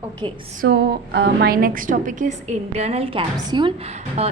Okay, so my next topic is internal capsule.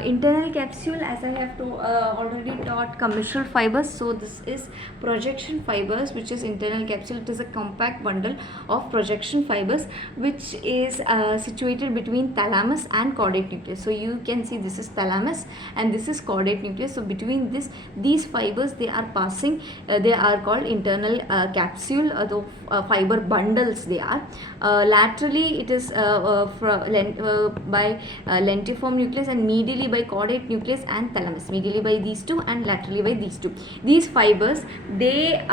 Internal capsule, as I have already taught commercial fibers, so this is projection fibers, which is internal capsule. It is a compact bundle of projection fibers, which is situated between thalamus and caudate nucleus. So you can see this is thalamus and this is caudate nucleus. So between these fibers, they are passing. They are called internal capsule. The fiber bundles they are. Laterally it is by lentiform nucleus, and medially by caudate nucleus and thalamus. Medially by these two and laterally by these two. These fibers, they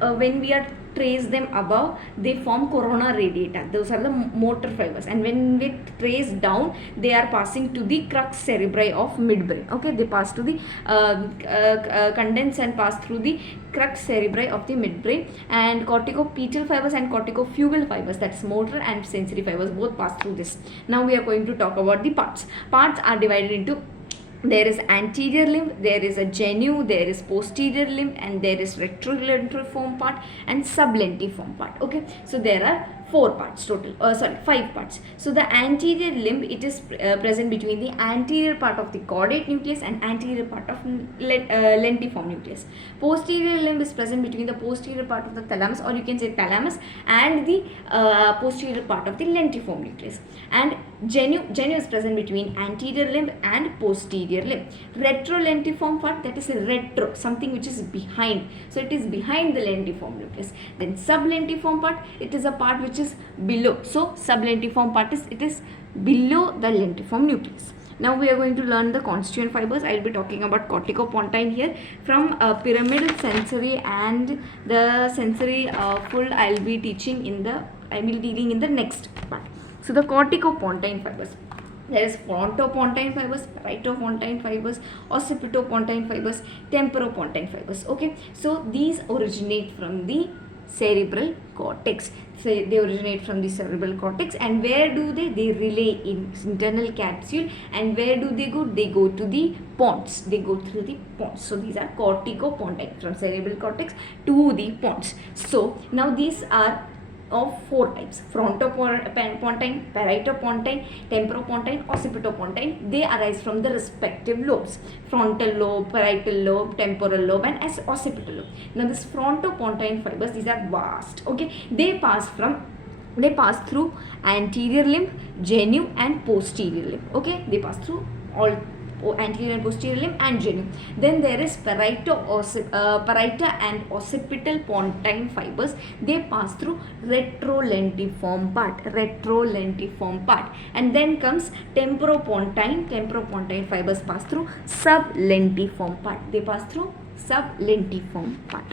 when we are trace them above, they form corona radiata. Those are the motor fibers, and when we trace down, they are passing to the crux cerebri of midbrain. Okay, they pass to the condense and pass through the crux cerebri of the midbrain, and corticopetal fibers and corticofugal fibers, that's motor and sensory fibers, both pass through this. Now we are going to talk about the parts. Parts are divided into, there is anterior limb, there is a genu, there is posterior limb, and there is retrolentiform part and sublentiform part. Okay, so there are 4 parts total, 5 parts. So the anterior limb, it is present between the anterior part of the caudate nucleus and anterior part of lentiform nucleus. Posterior limb is present between the posterior part of the thalamus, or you can say thalamus, and the posterior part of the lentiform nucleus. And genu is present between anterior limb and posterior limb. Retrolentiform part, that is a retro, something which is behind, so it is behind the lentiform nucleus. Then sublentiform part, it is a part which is below, so sublentiform part is, it is below the lentiform nucleus. Now we are going to learn the constituent fibers. I will be talking about corticopontine here. From pyramidal sensory and the sensory full, I will be dealing in the next part. So the corticopontine fibers, there is frontopontine fibers, paritopontine fibers, occipitopontine fibers, temporopontine fibers. Okay, so these originate from the cerebral cortex. So they originate from the cerebral cortex, and where do they relay in internal capsule, and where do they go? They go to the pons. They go through the pons. So these are corticopontine, from cerebral cortex to the pons. So now these are of 4 types: frontopontine, paritopontine, temporopontine, occipitopontine. They arise from the respective lobes: frontal lobe, parietal lobe, temporal lobe, and occipital lobe. Now this frontopontine fibers, these are vast. Okay, they pass through anterior limb, genu, and posterior limb. Okay, they pass through all anterior and posterior limb and genu. Then there is parieto and occipital pontine fibers. They pass through retrolentiform part, and then comes temporopontine fibers pass through sublentiform part. They pass through sublentiform part.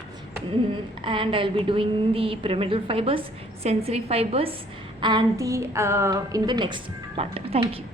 And I'll be doing the pyramidal fibers, sensory fibers, and the in the next part. Thank you.